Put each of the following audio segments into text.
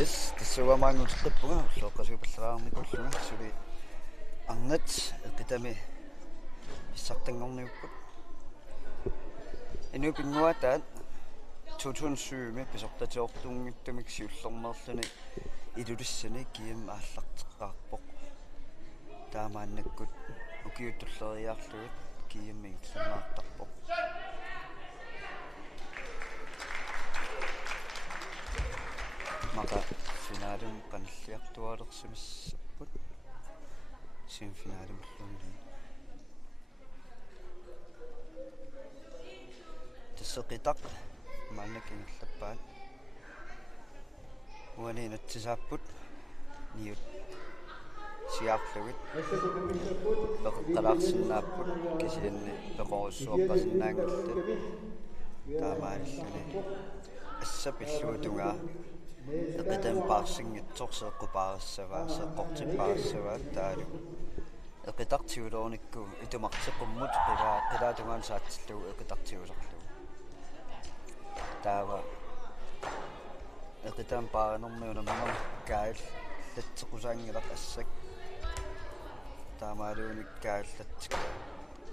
Yes, тассуамаангутеққиппуга лооққасуупаллераарникуллуга сули арнат эқитами писсартангорниуппут инупингуатаат 2007 писортатиортунгиттумик сиуллэрмерлүни илулиссани киим ааллартеққарпоқ таамааннаккут укиутуллериаарлугит киимми иллернаартарпоқ мака финалум каналлиартуалерсимиссаппут семифиналум ллуни тассеқитақ мааннакингерлаппаат уанинатсисааппут ниут сиаарлугит пеққалаарсинааппут кисианни пеқоруссуаққасиннаангилла таамааллуни ассапиллуутунгаа эқитам паарсингитсорсеэққупаарассаваа сеққортиппаарассаваа таалу эқитартиулооникку итумартеқуммут қилаатунгаан саатсиллугу эқитартиулерлугу таава эқитам пааранэрмиунаммам каал латсеқусаангилақ ассак таамаалууниккааллатсик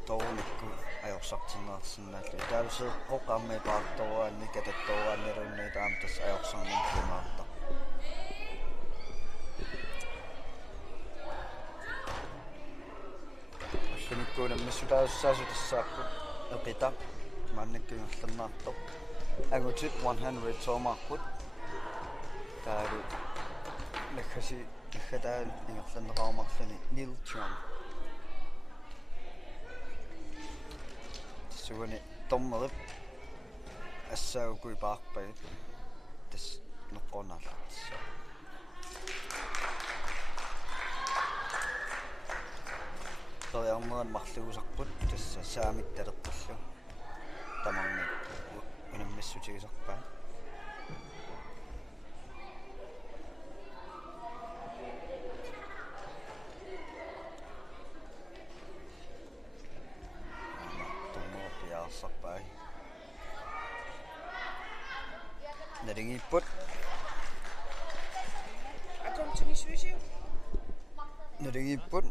тоорникку аёрсартиннеерсинааллу таалусеэққоқамми паарторуаанни кататторуааннерунни таамтас аёрсарнинкимаарта аллуниккуунаммиссутаассаасу тассааппут эқита мааннаккингерлернаартоқ агутит 100 тоомаарпут таалу нахаси нахадаан ингерлернеқармарлуни Neil Chong сугани томмерит ассаагукуи паарпагит тас неққонаарлатсса ториарнеран марлугусарпут тасса саамитталеққаллу тамарни унаммиссутигисарпаа сарпаа нарингиппут акомтунисуисиу нарингиппут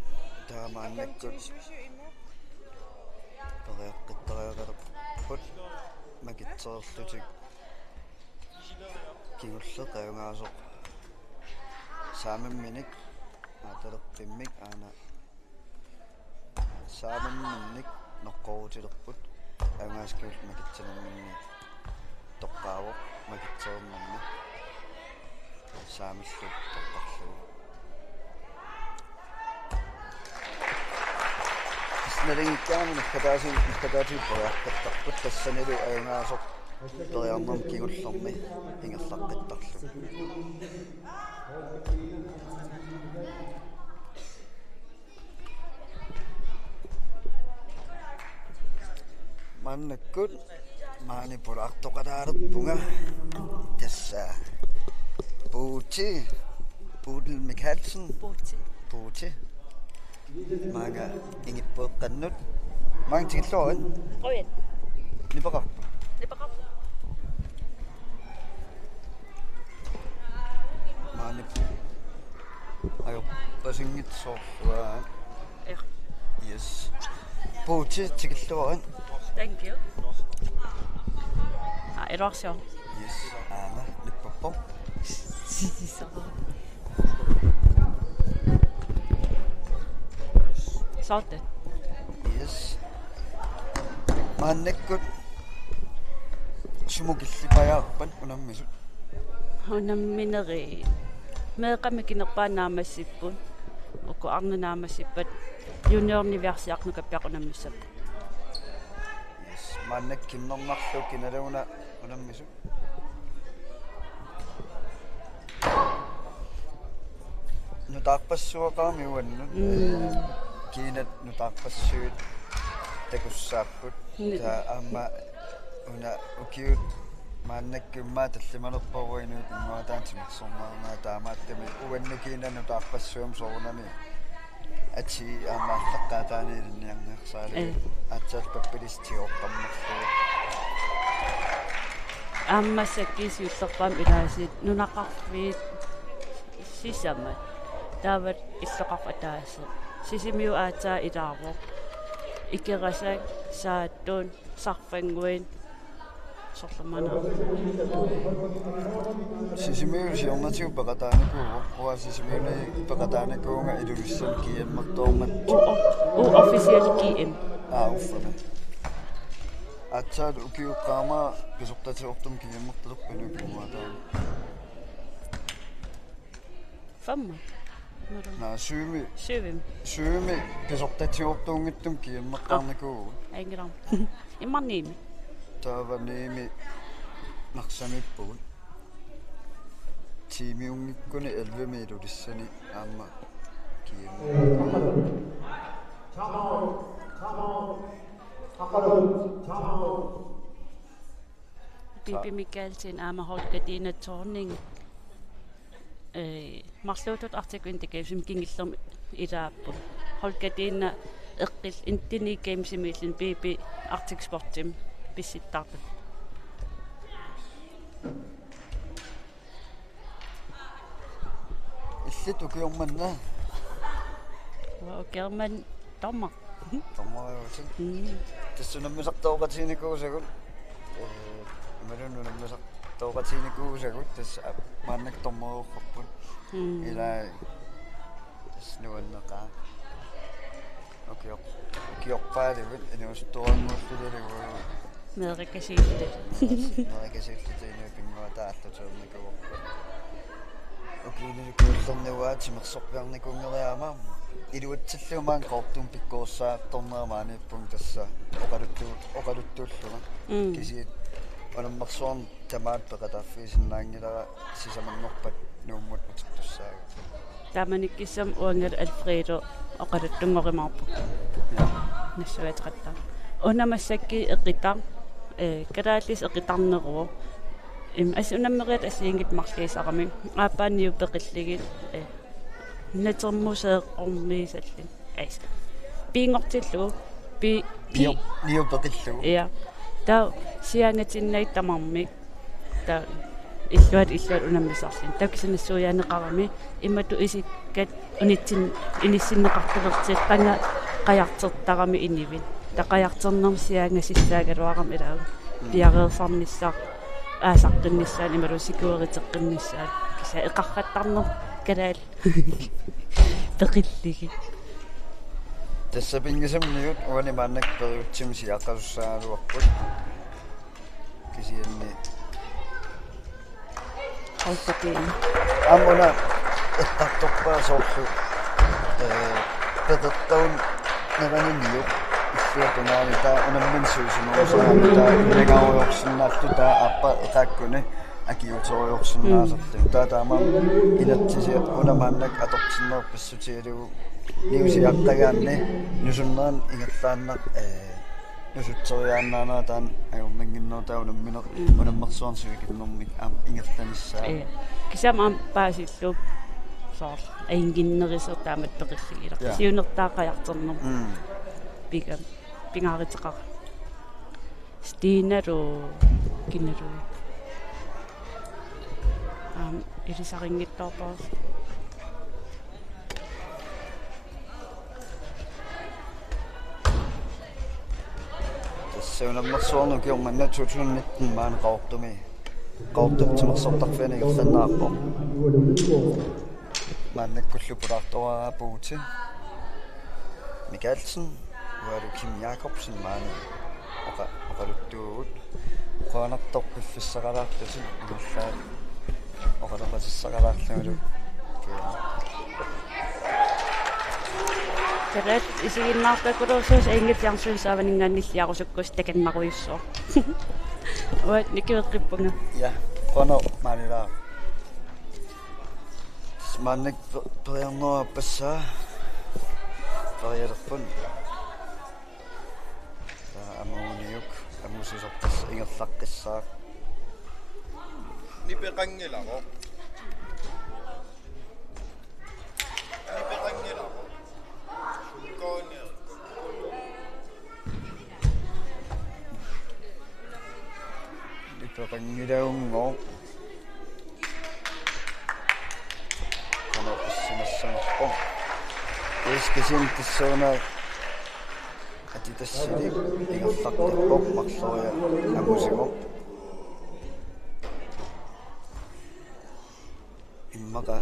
таамааннаккут переэққиттариагалерпут макитсеерлутик кигуллеқаюнгаасоқ саамамминик ааталерпиммик аана саамамминник ноққорутилерпут ангааскуул макитсанерминни тоққаавоқ макитсеернэрми саамиллут тоққарлугу снерингкаамин хатаасин порааққаттарпут тассанилу аянгаасоқ периарнерм кигуллерми ингерлаққиттарлу маннаккут маани пораартоқалаалерпунга тасса Bodil Mikkelsen Booty мага ингиппеэққаннут маан тигиллуарин оян нипақарпа маани аю пасингитсоорлуаа yes Booty тигиллуарин thank you ерорсио yes аама ниппаппо сисисоо саатэ yes мааннаккут сумукиллипаяарпат унаммисут хонамминери меэқамикинерпаанаамассиппут уку арнунаамассиппат юниорниверсиарнукаппиақунаммиссаппу yes мааннаккиннэрнарлу киналуна унаммисут нутаарпассуақарми уанну кинат нутаарпассуут такуссааппут та аама уна укиут мааннаккиммаа таллималерпаруинуут иммаатаантимерсорнаарнаа таамааттами уанну кина нутаарпассуум сорунами ати аамааллаққаатааниилинниарнерсаалу атсаалпаппилистиоққаммерлугу аммассаккис юллерпаам илаасит нунақарвиит сисама таават иллоқарфа таасе сисимиу аатаа илаарво икерасак сааттуун сарфангуин сорлумана сисимиу сиорнатиу пекатааникуу уа сисимиуни пекатааникуунга илуиссан киэммартоормат у официал киэм уффана атсаат укиуққаама писортатиортум киэммарталерпану пуатаа фамма сüüми писортатиортуунгиттум киэммаққарникуу айграм иммарними тааваними марсамиппугут тимиунгиккуни 11 милулиссани аама киэмма Bibi Mikkelsen aama holkadina torning marslutut artikuintikavsim kingillum ilaappu holkadina eqqil intini gamesimillin bibi artiksportim pissittarput иллит укиорманна окерман тамма таммаавутин тассунаммисартооqatiinikуусагут малуннунаммисартооqatiinikуусагут тасса мааннак томмоорпут илаа таснуаннеқаа окиорпаалигут инустоормууссулалигу мерикасиитта мерикасииттаинаа пингуатааллутуерникуорпа окиуликууллернуаат симерсорпиарникунгериама илуатсиллуумаан қортум пиккуурсаақторнерамааниппун тасса оқалуттууллуга кисиит онаммерсуарн тамаат пеқатааффисиннаангилара сисаманнорпат нууммут утиттуссаага таманиккиссам уангал Альфредо оқалуттунгоримаарпу нассуатеқатта унамассакки эққитар калааллис эққитарнеруо асунаммериат ассиингит марлиисарами ааппааниу пеқиллигит натермусеэққормиисаллин ас пиингортиллу ниу пеқиллу я та сиангатиннайт тамарми та иллуат унаммисарлин такисанассуяанеқарами иммату исиккат унитсин иниссиннеқартулертит қанга қаяртертарами инивит тақаяртернерм сиангасиссаагалуарам илаа пиареерсарниссаа аасаққиннссаан ималусикуеритеққиннссаа киса эқарраттарнер калаал пеқиллиги тассапингисамниут уани мааннак периутсим сиаққасуссаагалуарпут кисианни алсапин амуна эққарторпаа соорлу пеқертаун наганиниу иллуатунаалита унамминсуусимуусаамита нагауйорсиннаарту таа аппа эқааккуни акиуториорсиннаасерлу таатаамам инатсисиа унамааннак атортиннерпассутиалугу ниусиаққагаанни нусуннеран ингерлааннақ нусутсериааннаанаа таан аюрмангиннертаа унамминеқ унаммерсуарсуикиннэрмик ингерланиссаа кисамаам паасиллу соор аингиннерисер таамат пеқиллигилар сиунертаақаяртернер пигам пингааритеқар стиналу киналу илисарингиттоорпаас тассаунаммерсуарну киорманна 2019 маан qaortumtimersortarfiani igerlannaarpo maannakkullupulartoraappuuti Mikkelsen ualu Kim Jacobsen maani oqaluttuugut qoanartorpiffissaqalaartusi imallaa oqalaqatissaqalaarlugu Terät isiginnaarpakuluusuus aingitjarsuusaavaningaannilliarusukkus takanmaruissuor. Uat nikiuqqippunga. Ja, qono maanilaa. Mannek periannoa passaa. Perialerpun. Amuuniuk amusisortas ingerlaqqissaaq. Nipeqangilaro. Nipeqangilau Kisim tissuuna atitassili ingerlartarpoq marsoria amusimo immaqa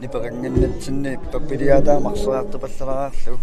nipeqanginnatsinni pappiliataa marsoriartupallaraallu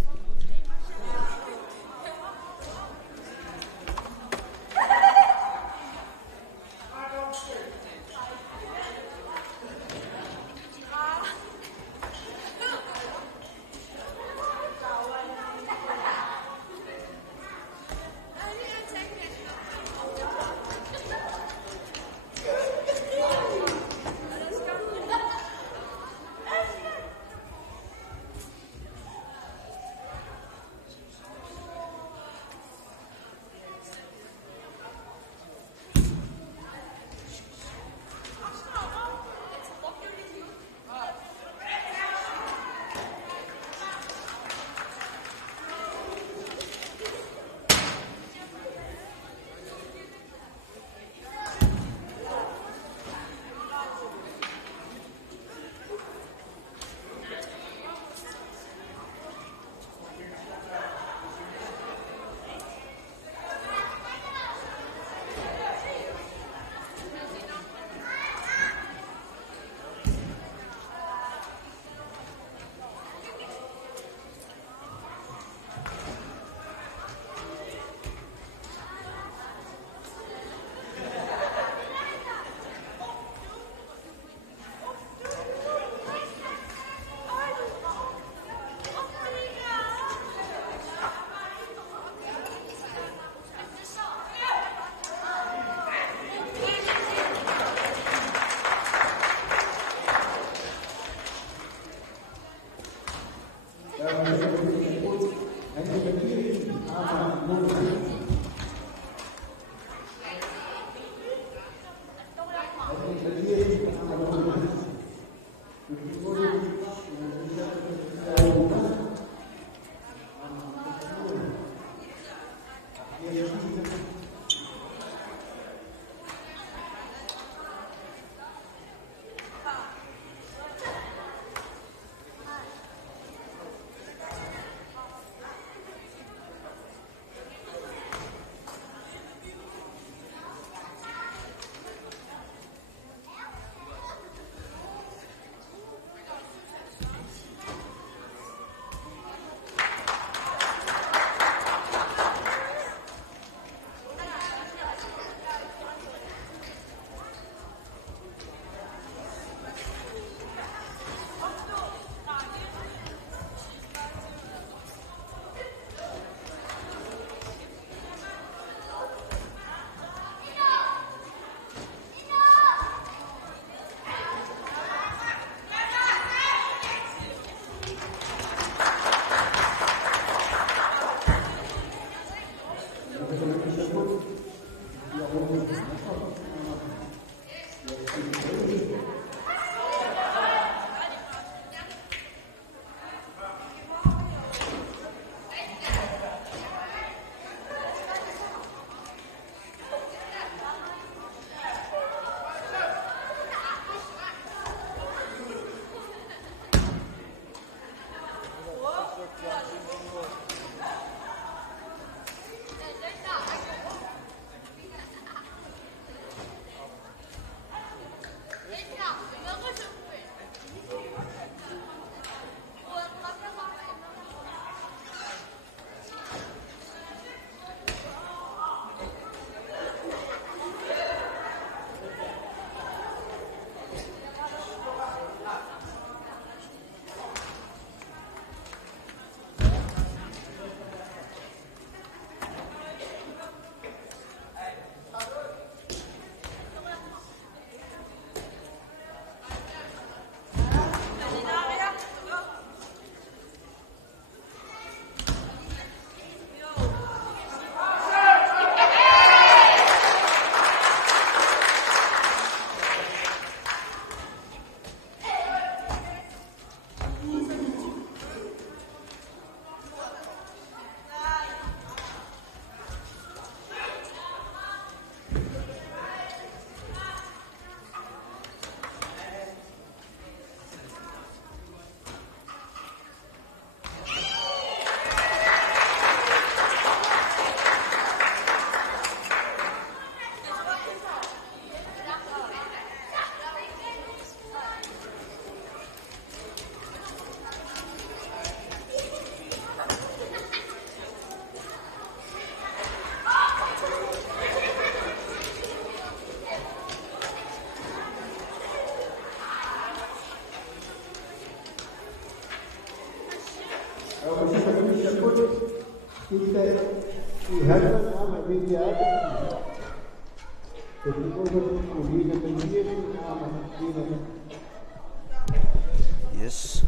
Yes.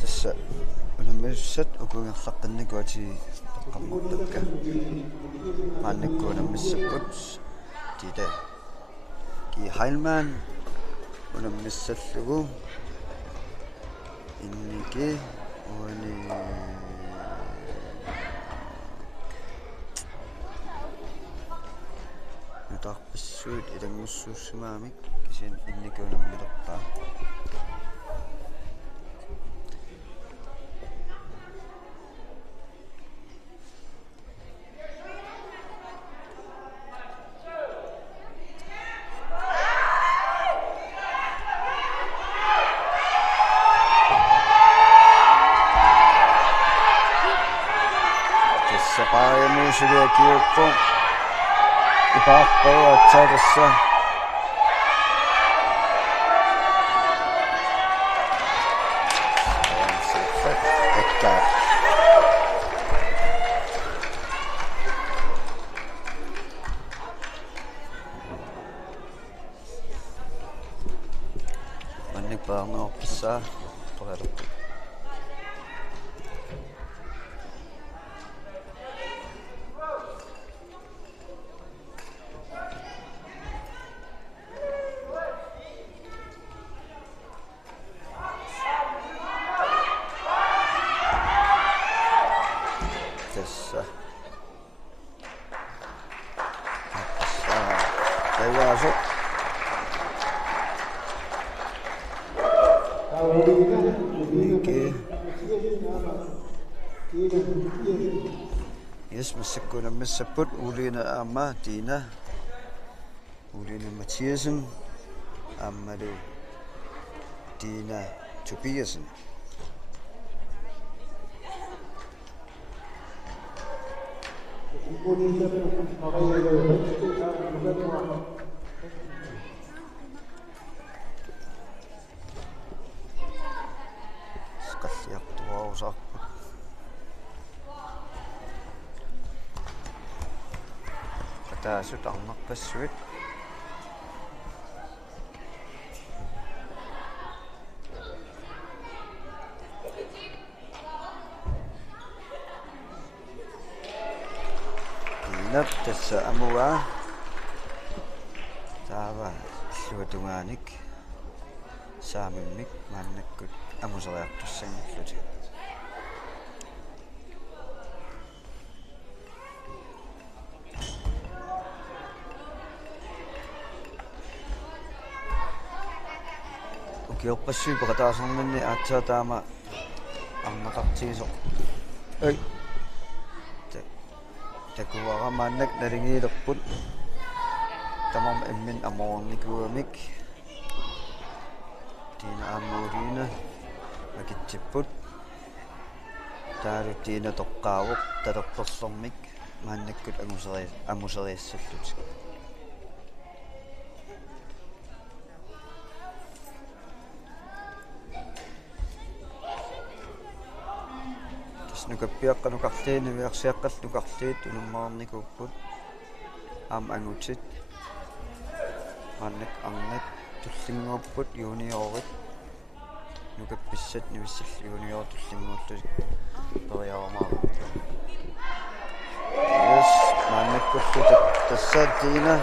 Tässä on myös set okun sakkan kuati pakkamuttakka. Mannekkuuna missaput. Tide. Ki Heilman on missallugu. Inniki oni tarpissuut ilangussuussumaamik kisen innikuuna milerpaa. Sepaajamuusilia kiukko. Ipahpau atsaadassa. Että mannik paangoppissa tolerottu. Yes, masakuna masaput ulina amma Dina. Ulina Mathiasen. Ammadu Dina Tobiasen. Skalliaqtuausarput. Taasut arnarpassuit. Inap tässä amua. Taava luotungaanik. Saamimmik mannakkut amusalaartussangallut. Kioppassui pakataasarmanni aatsaataama arnaqartigisoq. Ai. Takuara mannak nalingiilerput. Tamam emmin amornikuamik. Tiina aamuuriina makitsiput. Taalu tiina toqqaavoq talerpersormik mannakkut amuseriassallut. Nukappiaqqanuqarliini viarsiaqqalluqarliit unummaarnikuupput aam angutit mannak arnat tullinguupput junioorit nukappissat nivissall junior tullinguullu periaramaar yes mannakkullu tassa Dina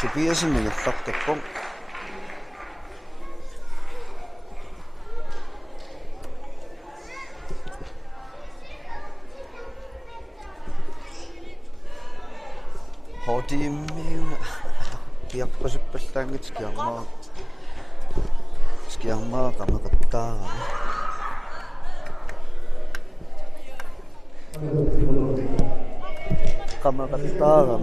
Tobiasen nillartarpum Hodimmiuna piappasuppallangit skiarmaa qameqattaara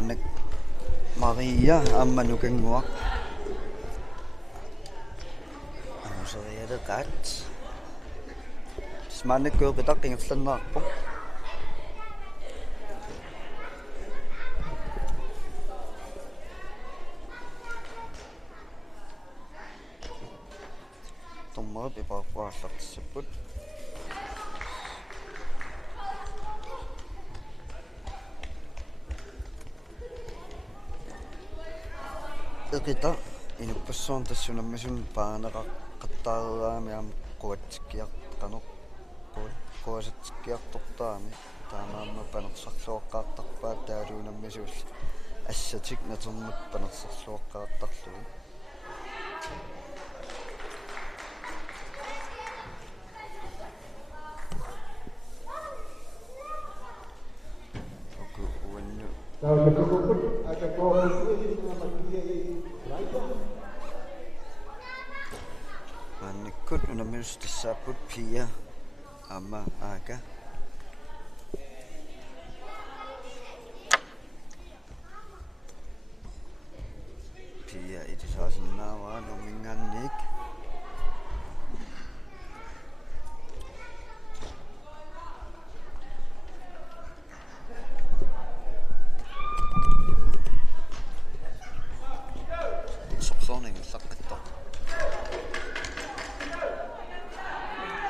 Mannek Maria ammanukanguaq anuserialeqaat mannikkuuqitaqqiнгерланнаарпо томмарап ипааппааллартиссаппут эқита инуппассуун тассунаммасун паанеқаққаттаараами аама қуатсиккиартақанеқ қуасатсиккиартортаами таамаамма панерсарлуоққаартарпаат таалуунаммасуул ассатик натермут панерсарлуоққаартарлуги оку уанну манниккут унаммиус тассааппут пия amma aga pia itisaasinnaawaa numingannik sorsorningerlaqqatto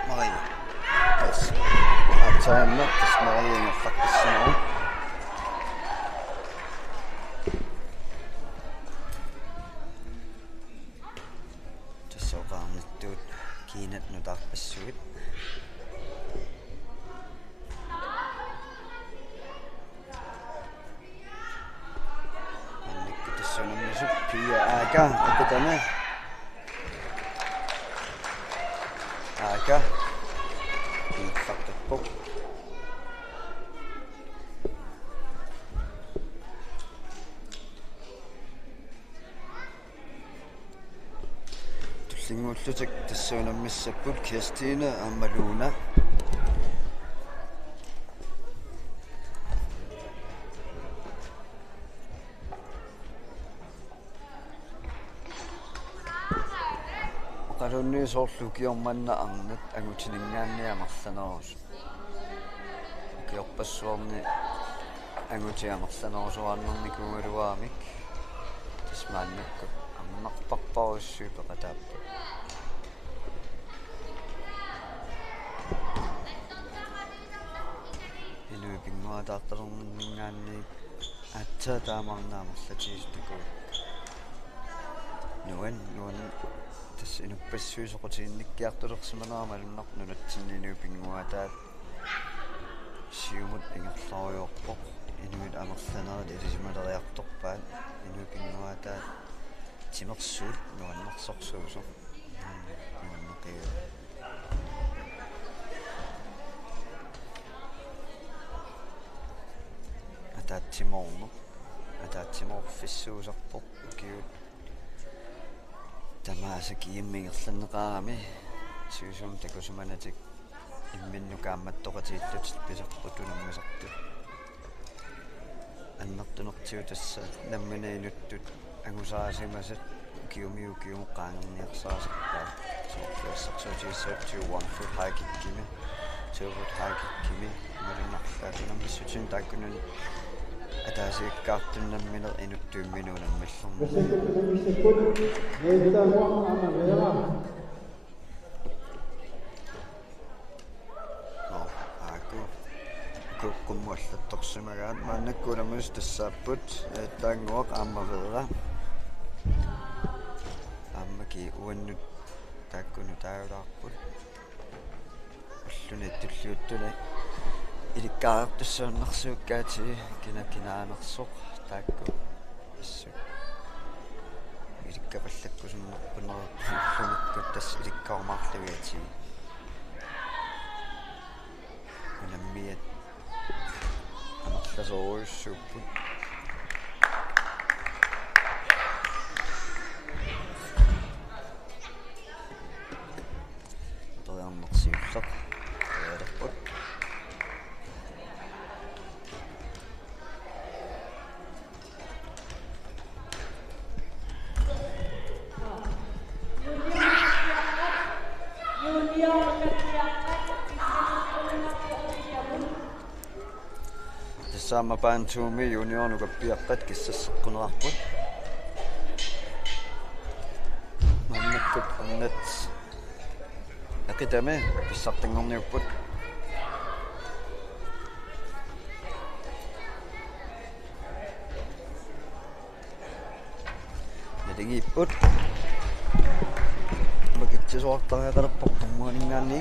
Maria Taanna tasmariingerlaqqissinaru tassoqaarnittuut kiinat nutaarpassuit annikku tassunammasuk pia aaga apatana aaga iiqqartappoq tullinguullutak tassuunammissapput Kirstine ammaluna qalunni soorlukiormanna arnat angutiningaanniamarlanerus kiorpassuarni angutiamarlanerusuarnerni kuungaluaamik tasmaannakku amnarparparussууpeqataappa inuipinguataartalerningaanni atsa taamarnaamerlatiistuku nuan tas inupassuusoqutiinnikkiartulersimanaama alunarnunatsinninuupinguataat siumut ingerloriorpoq inuit amerlanerali ilisimaleriartorpaat inuupinguataat timersuut nuannarsorsuuso nuanneqiu ataatsimorfissuusarpoq kiut tamaasaki immingerlanneqaarami suusum takusumanatik imminnukaammattoqatiillut pisarputunammasartu аннартунертиу тасса намминеинуттут агусаасимасат kiumiukiumuqqaangerniarsaasarpaa soorluassarsuutiissaattуу one-foot hike-ikkimi two-foot hike-ikkimi malunarlaatунаммиссутин тааккунан атаасииккаартуннамминер инуттуимминуунаммиллэрму kummuallattorsimagaan maannakkuulamus tassaapпут таангуақ ааммаверера ааммаки уаннут тааккуну таавлаарпут уллуни туллиуттуна иликкаартуссууннарсууккаати кинаанерсоқ таакку иссу иликкапаллаккусуннарпунеруллуниккут тас иликкаормаарлавиати унаммиат амерласоруйуссууппут ториарнерсиуллеқ таалерпут saama paantuumi juniornuga piaqqat kissasseqqunerarput mannakkut annat aqitame pissartingorniupput yatingiipput makitsisuartariaqalerportormuaningaanni